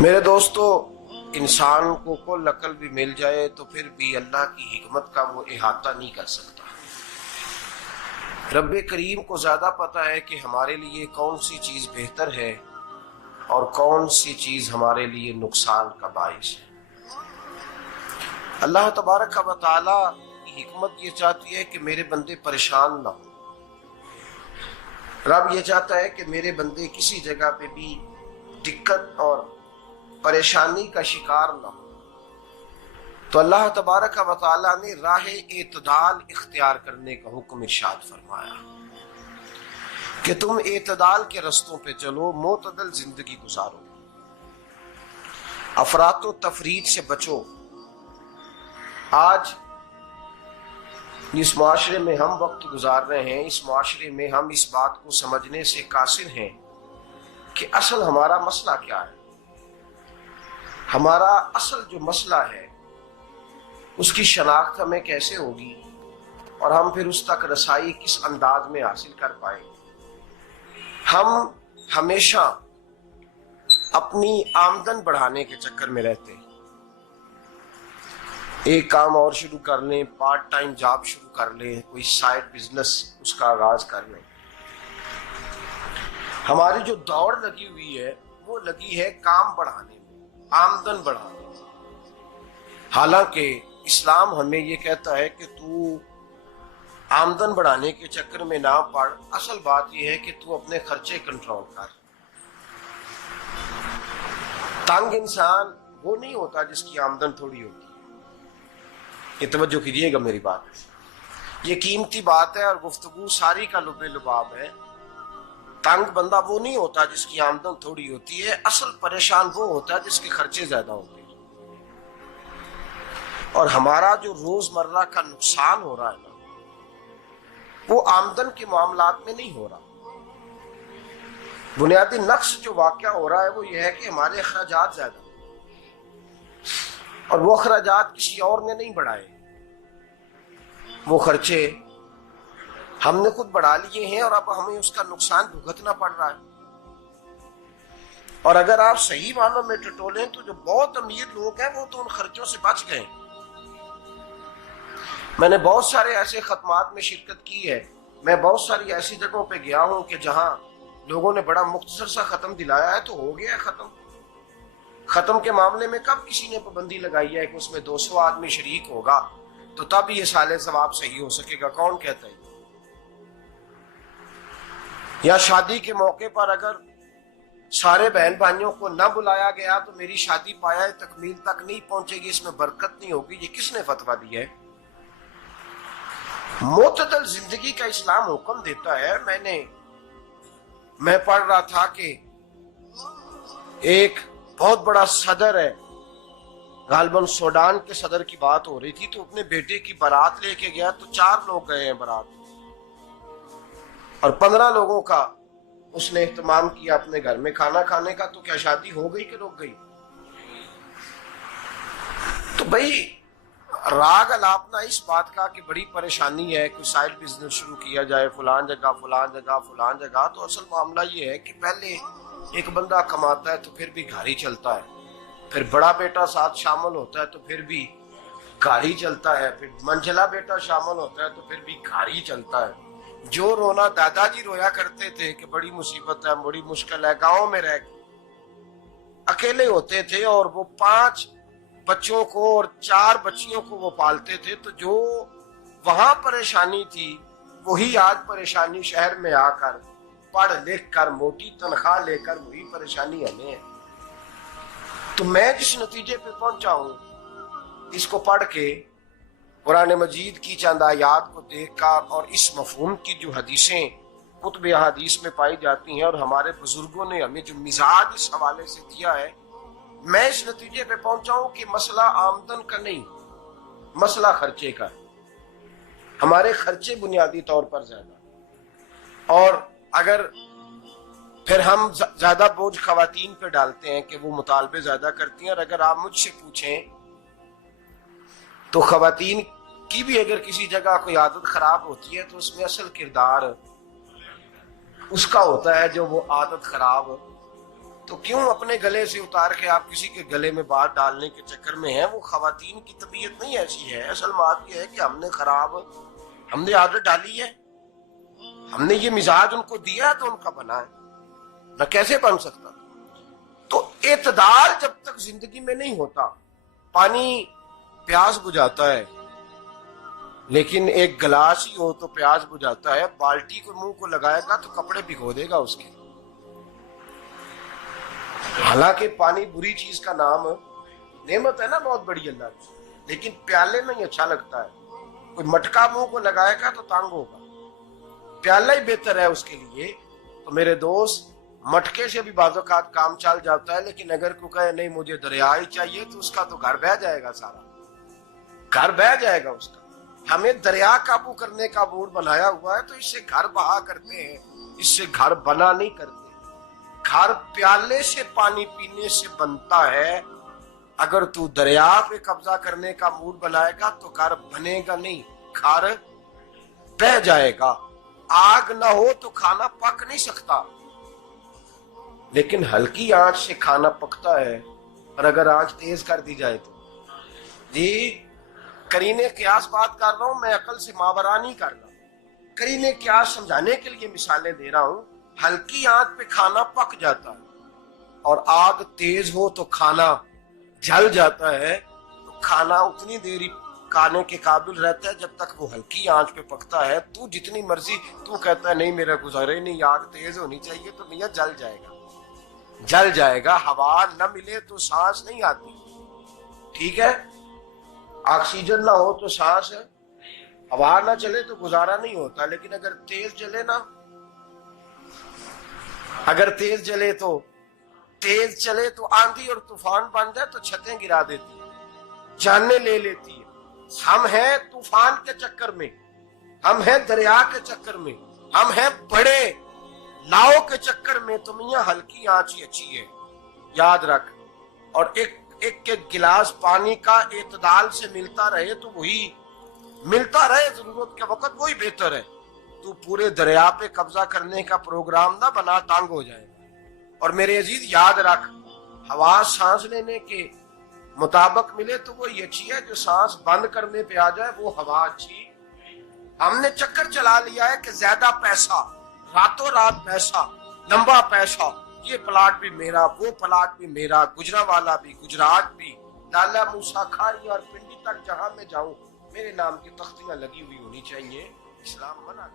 میرے دوستو، انسان کو کل عقل بھی مل جائے تو پھر بھی اللہ کی حکمت کا وہ احاطہ نہیں کر سکتا۔ رب کریم کو زیادہ پتہ ہے کہ ہمارے لیے کون سی چیز بہتر ہے اور کون سی چیز ہمارے لیے نقصان کا باعث ہے۔ اللہ تبارک و تعالی کی حکمت یہ چاہتی ہے کہ میرے بندے پریشان نہ ہوں۔ رب یہ چاہتا ہے کہ میرے بندے کسی جگہ پہ بھی دقت اور پریشانی کا شکار نہ ہو، تو اللہ تبارک و تعالی نے راہ اعتدال اختیار کرنے کا حکم ارشاد فرمایا کہ تم اعتدال کے رستوں پہ چلو، معتدل زندگی گزارو، افراط و تفریط سے بچو۔ آج جس معاشرے میں ہم وقت گزار رہے ہیں، اس معاشرے میں ہم اس بات کو سمجھنے سے قاصر ہیں کہ اصل ہمارا مسئلہ کیا ہے۔ ہمارا اصل جو مسئلہ ہے اس کی شناخت ہمیں کیسے ہوگی اور ہم پھر اس تک رسائی کس انداز میں حاصل کر پائیں۔ ہم ہمیشہ اپنی آمدن بڑھانے کے چکر میں رہتے ہیں، ایک کام اور شروع کر لیں، پارٹ ٹائم جاب شروع کر لیں، کوئی سائیڈ بزنس اس کا آغاز کر لیں۔ ہماری جو دوڑ لگی ہوئی ہے وہ لگی ہے کام بڑھانے میں، آمدن بڑھانے میں، حالانکہ اسلام ہمیں یہ کہتا ہے کہ تو آمدن بڑھانے کے چکر میں نہ پڑ، اصل بات یہ ہے کہ تو اپنے خرچے کنٹرول کر۔ تنگ انسان وہ نہیں ہوتا جس کی آمدن تھوڑی ہوتی ہے، یہ توجہ کیجیے گا میری بات، یہ قیمتی بات ہے اور گفتگو ساری کا لب لباب ہے۔ تنگ بندہ وہ نہیں ہوتا جس کی آمدن تھوڑی ہوتی ہے، اصل پریشان وہ ہوتا ہے جس کے خرچے زیادہ ہوتے ہیں۔ اور ہمارا جو روزمرہ کا نقصان ہو رہا ہے نا، وہ آمدن کے معاملات میں نہیں ہو رہا۔ بنیادی نقص جو واقعہ ہو رہا ہے وہ یہ ہے کہ ہمارے اخراجات زیادہ ہیں اور وہ اخراجات کسی اور نے نہیں بڑھائے، وہ خرچے ہم نے خود بڑھا لیے ہیں اور اب ہمیں اس کا نقصان بھگتنا پڑ رہا ہے۔ اور اگر آپ صحیح معنوں میں ٹٹولیں تو جو بہت امیر لوگ ہیں وہ تو ان خرچوں سے بچ گئے۔ میں نے بہت سارے ایسے ختمات میں شرکت کی ہے، میں بہت ساری ایسی جگہوں پہ گیا ہوں کہ جہاں لوگوں نے بڑا مختصر سا ختم دلایا ہے تو ہو گیا ہے ختم۔ ختم کے معاملے میں کب کسی نے پابندی لگائی ہے کہ اس میں 200 آدمی شریک ہوگا تو تب یہ سال ثواب صحیح ہو سکے گا؟ کون کہتا ہے؟ یا شادی کے موقع پر اگر سارے بہن بھائیوں کو نہ بلایا گیا تو میری شادی پایہ تکمیل تک نہیں پہنچے گی، اس میں برکت نہیں ہوگی، یہ کس نے فتویٰ دیا ہے؟ معتدل زندگی کا اسلام حکم دیتا ہے۔ میں پڑھ رہا تھا کہ ایک بہت بڑا صدر ہے، غالباً سوڈان کے صدر کی بات ہو رہی تھی، تو اپنے بیٹے کی بارات لے کے گیا تو 4 لوگ گئے ہیں بارات اور 15 لوگوں کا اس نے اہتمام کیا اپنے گھر میں کھانا کھانے کا، تو کیا شادی ہو گئی کہ رک گئی؟ تو بھائی راگ الاپنا اس بات کا کہ بڑی پریشانی ہے، کوئی سائیڈ بزنس شروع کیا جائے فلان جگہ فلان جگہ فلان جگہ، تو اصل معاملہ یہ ہے کہ پہلے ایک بندہ کماتا ہے تو پھر بھی گھر ہی چلتا ہے، پھر بڑا بیٹا ساتھ شامل ہوتا ہے تو پھر بھی گھر ہی چلتا ہے، پھر منجلا بیٹا شامل ہوتا ہے تو پھر بھی گھر ہی چلتا ہے۔ جو رونا دادا جی رویا کرتے تھے کہ بڑی مصیبت ہے، بڑی مشکل ہے، گاؤں میں رہ اکیلے ہوتے تھے اور وہ 5 بچوں کو اور 4 بچیوں کو وہ پالتے تھے، تو جو وہاں پریشانی تھی وہی آج پریشانی شہر میں آ کر پڑھ لکھ کر موٹی تنخواہ لے کر وہی پریشانی ہمیں ہے۔ تو میں جس نتیجے پہ پہنچا ہوں اس کو پڑھ کے، قرآن مجید کی چند آیات کو دیکھ کر اور اس مفہوم کی جو حدیثیں کتب احادیث میں پائی جاتی ہیں اور ہمارے بزرگوں نے ہمیں جو مزاج اس حوالے سے دیا ہے، میں اس نتیجے پہ پہنچا ہوں کہ مسئلہ آمدن کا نہیں، مسئلہ خرچے کا ہے۔ ہمارے خرچے بنیادی طور پر زیادہ، اور اگر پھر ہم زیادہ بوجھ خواتین پہ ڈالتے ہیں کہ وہ مطالبے زیادہ کرتی ہیں، اور اگر آپ مجھ سے پوچھیں تو خواتین کی بھی اگر کسی جگہ کوئی عادت خراب ہوتی ہے تو اس میں اصل کردار اس کا ہوتا ہے جو وہ عادت خراب تو کیوں اپنے گلے سے اتار کے آپ کسی کے گلے میں بات ڈالنے کے چکر میں ہیں؟ وہ خواتین کی طبیعت نہیں ایسی ہے. اصل بات یہ ہے کہ ہم نے عادت ڈالی ہے، ہم نے یہ مزاج ان کو دیا تو ان کا بنا ہے، نہ کیسے بن سکتا. تو اعتدال جب تک زندگی میں نہیں ہوتا، پانی پیاس بجھاتا ہے لیکن ایک گلاس ہی ہو تو پیاس بجھاتا ہے، بالٹی کو منہ کو لگائے گا تو کپڑے بھگو دے گا اس کے. حالانکہ پانی بری چیز کا نام نعمت ہے نا بہت بڑی اللہ کی، لیکن پیالے میں ہی اچھا لگتا ہے. کوئی مٹکا منہ کو لگائے گا تو تانگ ہوگا، پیالہ ہی بہتر ہے اس کے لیے. تو میرے دوست، مٹکے سے بھی بعض اوقات کام چل جاتا ہے، لیکن اگر کوئی کہے نہیں مجھے دریا ہی چاہیے تو اس کا تو گھر بہ جائے گا، سارا گھر بہ جائے گا اس کا. ہمیں دریا قابو کرنے کا موڈ بنایا ہوا ہے تو اس سے گھر بہا کرتے ہیں، اس سے گھر بنا نہیں کرتے. گھر پیالے سے پانی پینے سے بنتا ہے. اگر تو دریا پہ قبضہ کرنے کا موڈ بنائے گا تو گھر بنے گا نہیں، گھر بہ جائے گا. آگ نہ ہو تو کھانا پک نہیں سکتا، لیکن ہلکی آنچ سے کھانا پکتا ہے. اور اگر آنچ تیز کر دی جائے تو جی قرینے قیاس بات کر رہا ہوں، میں عقل سے ماورا نہیں کر رہا. قرینے قیاس سمجھانے کے لیے مثالیں دے رہا ہوں. ہلکی آنچ پہ کھانا پک جاتا ہے اور آگ تیز ہو تو کھانا جل جاتا ہے. تو کھانا اتنی دیر کھانے کے قابل رہتا ہے جب تک وہ ہلکی آنچ پہ پکتا ہے. تو جتنی مرضی تو کہتا ہے نہیں میرا گزارے نہیں، آگ تیز ہونی چاہیے، تو میاں جل جائے گا، جل جائے گا. ہوا نہ ملے تو سانس نہیں آتی، ٹھیک ہے؟ آکسیجن نہ ہو تو سانس ہے، ہوا نہ چلے تو گزارا نہیں ہوتا. لیکن اگر تیز جلے نا، اگر تیز چلے تو آندھی اور طوفان بن جائے تو چھتیں گرا دیتی ہے، جانیں لے لیتی ہے. ہم ہیں طوفان کے چکر میں، ہم ہیں دریا کے چکر میں، ہم ہیں بڑے لاؤ کے چکر میں. تو میاں ہلکی آنچ ہی اچھی ہے، یاد رکھ. اور ایک گلاس پانی کا اعتدال سے ملتا رہے تو وہی ملتا رہے، ضرورت کے وقت وہی بہتر ہے. تو پورے دریا پہ قبضہ کرنے کا پروگرام نہ بنا، تانگ ہو جائے گا. اور میرے عزیز یاد رکھ، ہوا سانس لینے کے مطابق ملے تو وہی اچھی ہے، جو سانس بند کرنے پہ آ جائے وہ ہوا اچھی. ہم نے چکر چلا لیا ہے کہ زیادہ پیسہ، راتوں رات پیسہ، لمبا پیسہ، یہ پلاٹ بھی میرا، وہ پلاٹ بھی میرا، گجرا والا بھی، گجرات بھی، لالا موسیٰ کھاری اور پنڈی تک جہاں میں جاؤں میرے نام کی تختیاں لگی ہوئی ہونی چاہیے. اسلام منع